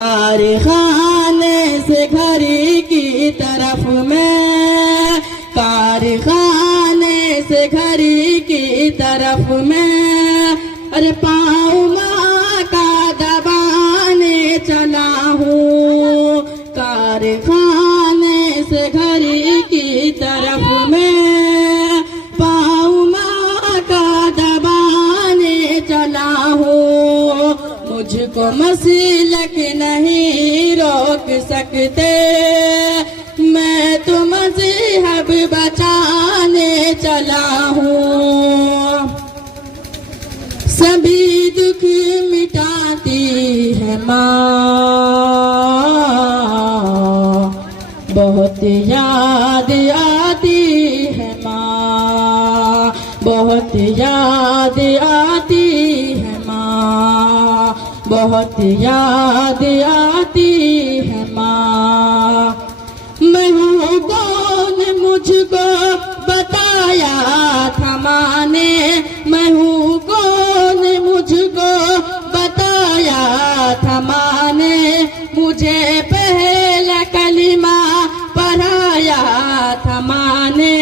कारखाने से घर की तरफ में, कारखाने से घर की तरफ में, अरे पाँव माँ का दबाने चला हूँ। कारखाने से घर की तरफ में, पाँव माँ का दबाने चला हूँ। मुझको मसलक नहीं रोक सकते, मैं तो मज़हब बचाने चला हूँ। सभी दुख मिटाती है माँ, बहुत याद आती है माँ, बहुत याद आती है माँ, बहुत याद आती है माँ। मैं हूँ कौन मुझको बताया था माँ ने, मैं हूँ कौन मुझको बताया था माँ ने, मुझे पहला कलिमा पढ़ाया था माँ ने।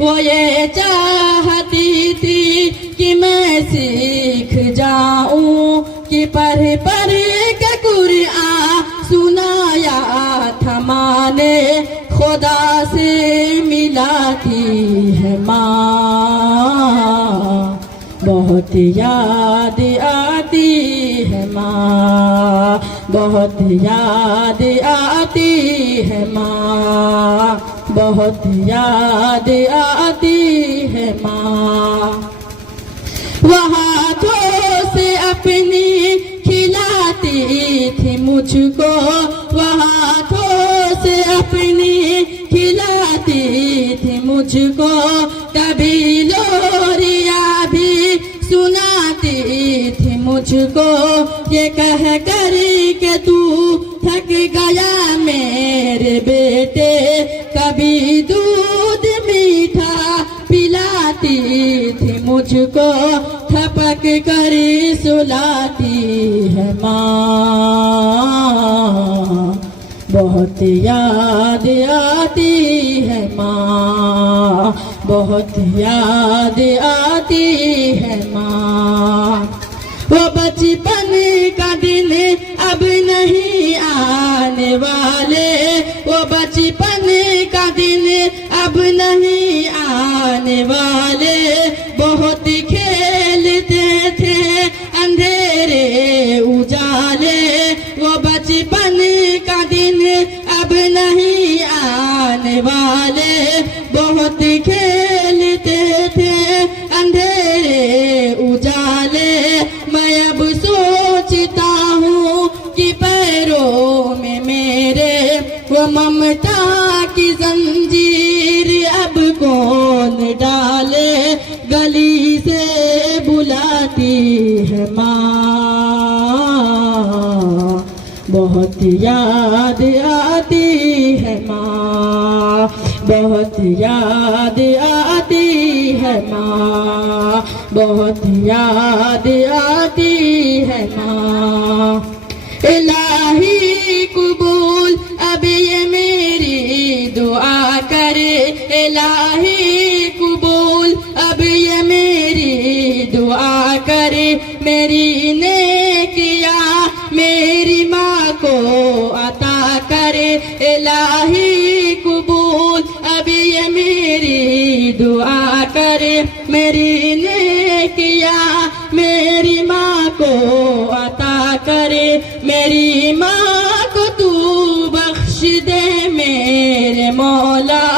वो ये चाहती थी कि मैं सीख जाऊं, कि पढ़ पढ़ के कुरान सुनाया था माँ ने। खुदा से मिलाती है माँ, बहुत याद आती है माँ, बहुत याद आती है माँ, बहुत याद आती है माँ। वह हाथों से अपनी खिलाती थी मुझको, वह हाथों से अपनी खिलाती थी मुझको। कभी लोरिया भी सुनाती थी मुझको, ये कह कर के तू थक गया मेरे बेटे। कभी दूध मीठा पिलाती थी मुझको, थपक कर सुलाती है माँ, बहुत याद आती है माँ, बहुत याद आती है माँ। वो बचपन का दिन अब नहीं आने वाले, वो बचपन का दिन अब नहीं आने वाले। बहुत खेलते थे अंधेरे उजाले, वो बचपन का दिन अब नहीं आने वाले। बहुत खेलते थे अंधेरे उजाले, मैं अब सोचता हूँ कि पैरों में मेरे वो ममता की जंजीर अब कौन डाले। गली से बुलाती है माँ, बहुत याद आती है माँ, बहुत याद आती है माँ, बहुत याद आती है माँ। इलाही कबूल अब ये मेरी दुआ करे, इलाही कबूल अब ये मेरी दुआ करे। मेरी नेकियां मेरी माँ को अता करे, इलाही कबूल अब ये मेरी दुआ करे। मेरी नेकियां मेरी माँ को अता करे, मेरी माँ को तू बख्श दे मेरे मौला,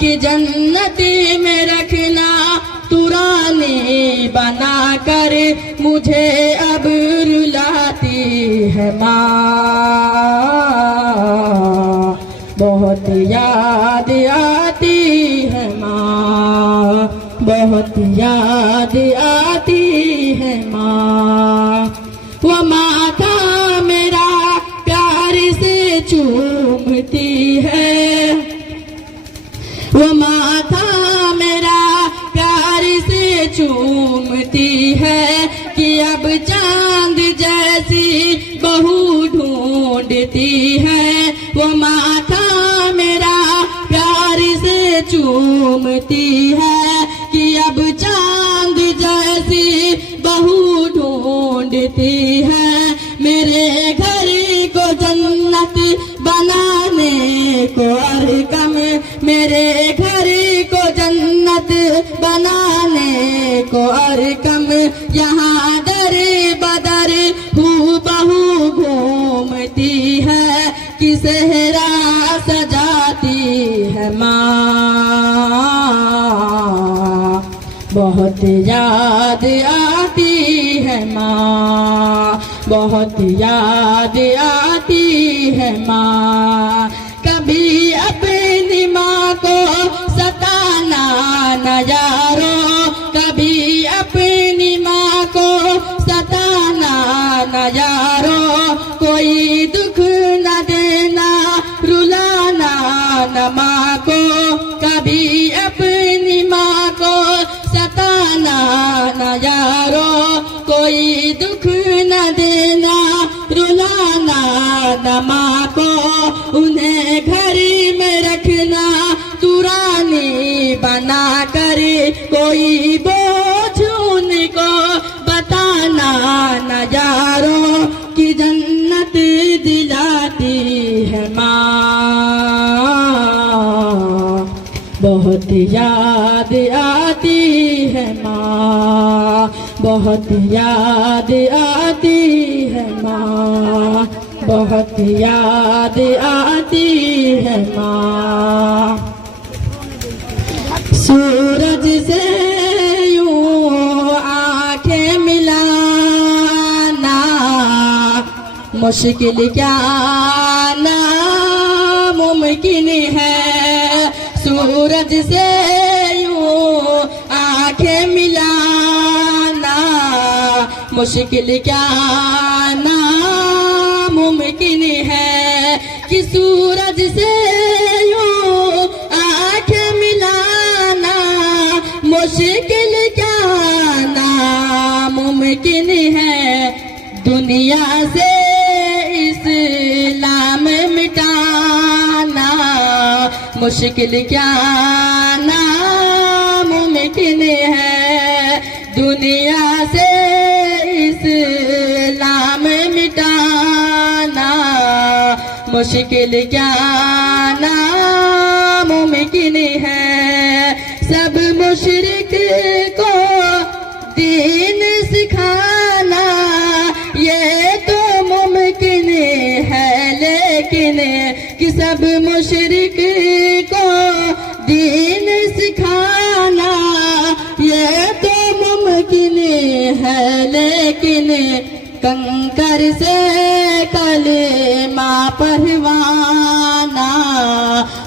कि जन्नती में रखना तू रानी बना कर। मुझे अब रुलाती है माँ, बहुत याद आती है माँ, बहुत याद आती है माँ। वो माथा मेरा प्यार से चूमती है, वो माथा मेरा प्यार से चूमती है, कि अब चांद जैसी बहू ढूंढ ढूंढती है, वो माथा मेरा प्यार से चूमती है कि अब चांद जैसी बहू ढूंढती है। मेरे घर को जन्नत बनाने को अरकम, मेरे घर को जन्नत बनाने को अरकम, यहाँ दर बदर हूँ बहू घूमती है कि सेहरा सजाती है माँ। बहुत याद आती है माँ, बहुत याद आती है माँ। कभी अपनी माँ को सताना न यारो, कभी अपनी माँ को सताना न यारो। कोई दुख न देना, रुलाना न माँ को, कभी अपनी माँ को सताना न यारो। कोई दुख न देना, रुलाना न माँ को। उन्हें घर में रखना तू रानी बना कर, कोई बोझ उनको बताना न यारो कि जन्नत दिलाती है माँ। बहुत याद आती है माँ, बहुत याद आती है माँ, बहुत याद आती है माँ। सूरज से यूं आंखें मिलाना मुश्किल क्या नामुमकिन है। सूरज से यूं आंखें मिलाना मुश्किल क्या नामुमकिन है कि सूरज से यूं आंखें मिलाना मुश्किल क्या नामुमकिन है। दुनिया से इस्लाम मिटाना मुश्किल क्या नामुमकिन है। दुनिया से इस्लाम मिटाना मुश्किल क्या नामुमकिन है। सब मुशरिक को दीन सिखाना ये तो मुमकिन है, लेकिन कि सब मुशरिक को दीन सिखाना ये तो मुमकिन है, लेकिन कंकर से कलेमा पढ़वाना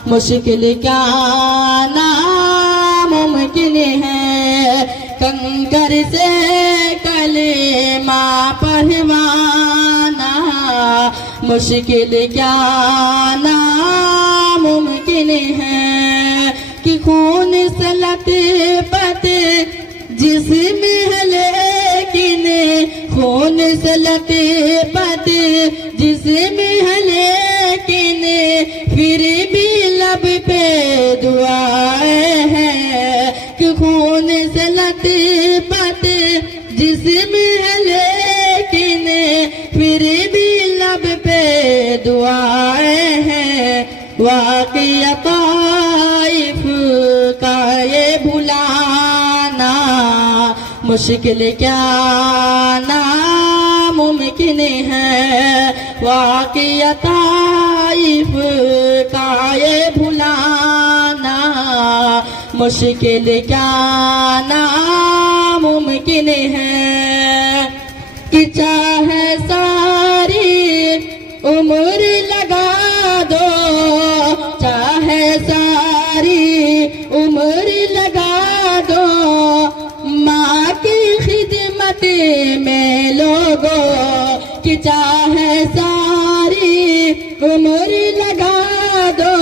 मुश्किल क्या नामुमकिन है। कंकर से कलेमा पढ़वाना मुश्किल क्या नामुमकिन है कि खून से लथपथ जिस्म है, लेकिन खून से लथपथ जिस्म है, लेकिन फिर भी लब पे दुआएं हैं कि खून से लथपथ जिस्म है, लेकिन फिर भी लब पे दुआएं हैं। वाक़िया ताइफ का ये भुलाना मुश्किल क्या नामुमकिन है। वाक़िया ताइफ का ये भुलाना मुश्किल क्या नामुमकिन है कि चाहे सारी उम्र लगा दो, चाहे सारी उम्र लगा दो, माँ की खिदमत में लोगो कि चाहे सारी उम्र लगा दो,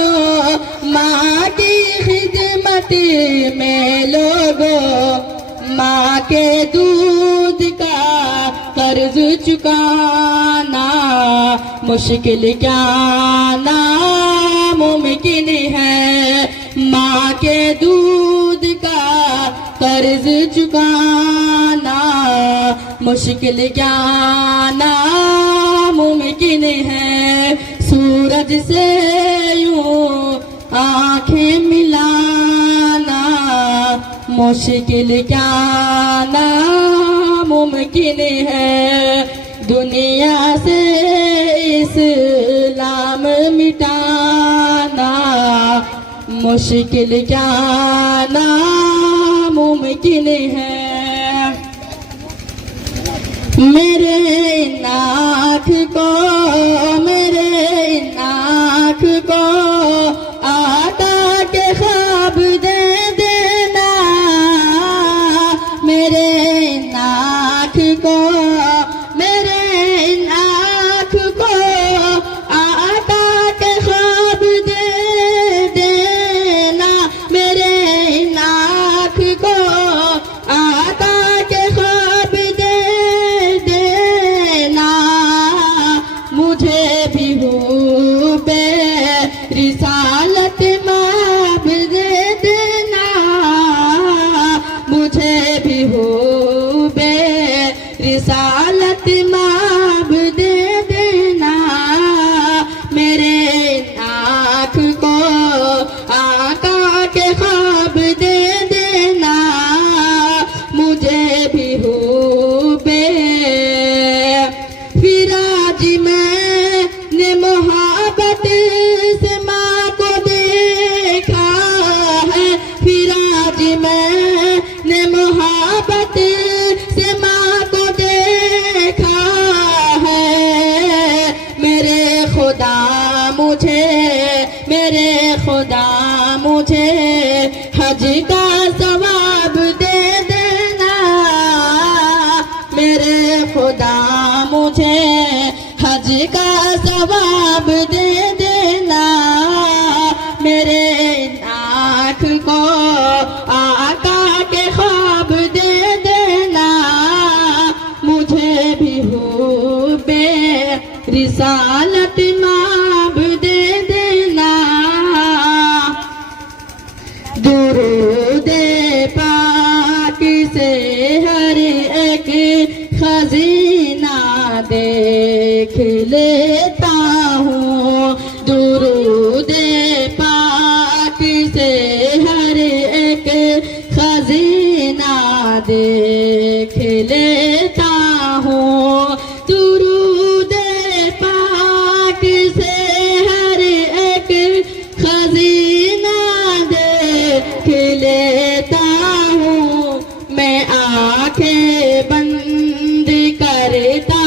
माँ की खिदमत में लोगो। माँ के दूध का कर्ज चुकाना मुश्किल क्या नामुमकिन है, माँ के दूध का कर्ज चुकाना मुश्किल क्या नामुमकिन है, सूरज से यूं आंखें मिलाना मुश्किल क्या नामुमकिन है, दुनिया से इस्लाम मिटाना मुश्किल क्या नामुमकिन है। मेरे नाक को आटा के ख्वाब दे देना, मेरे नाक को आटा के ख्वाब दे देना, मेरे नाक को आटा के ख्वाब दे देना, मुझे भी हो बे रिसालत माब दे देना, मुझे भी हो बे रिसालत माब दे देना, मेरे नाक को आका के ख्वाब दे देना, मुझे भी हो बे। फिर आज मैंने मोहब्बत से माँ को देखा है, फिर आज मैंने मोहब्बत से माँ को देखा है, मेरे खुदा मुझे हज का सवाब दे देना, मेरे खुदा मुझे हज का सवाब दे देना, मेरे नाक को आका के ख्वाब दे देना, मुझे भी हो बे रिसालत माब दे देना, दुरूदे पाक से हर एक खजीना देख लेता हूँ, दुरूदे पाक से हर एक खजीना देख लेता हूँ, दुरूदे पाक से हर एक खजीना देख लेता हूँ, मैं आंखें बंद करता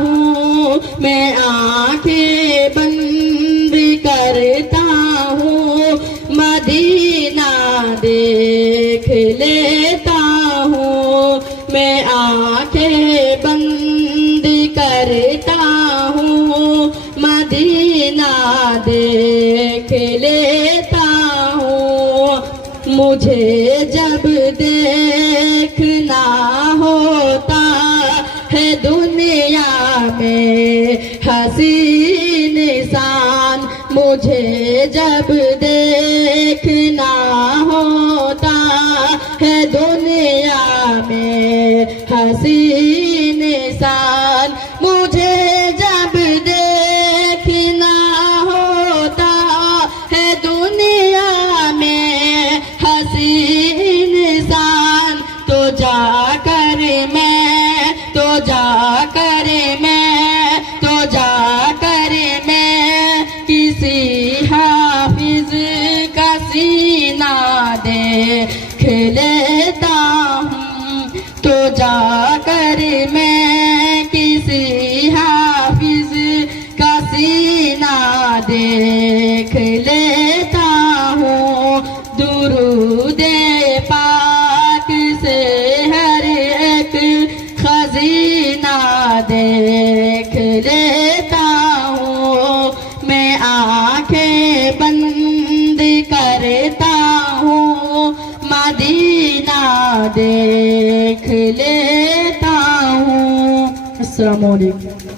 हूँ, मैं आंखें बंद करता हूँ, मदीना देख लेता हूँ, मैं आंखें बंद करता हूँ, मदीना देख लेता हूँ, मुझे जब देखना होता है दुनिया में हसीन इंसान, मुझे जब देखना होता है दुनिया में हसीन इंसान, मुझे जब देखना होता है दुनिया में हसीन इंसान, तो जाकर मैं किसी हाफिज का सीना देख लेता हूँ, तो जाकर मैं किसी हाफिज का सीना देख लेता हूँ, दुरूदे पाक से हर एक खजीना देख लेता हूँ, मैं आंखें बंद करता हूँ, मदीना देख लेता हूँ। अस्सलाम वालेकुम।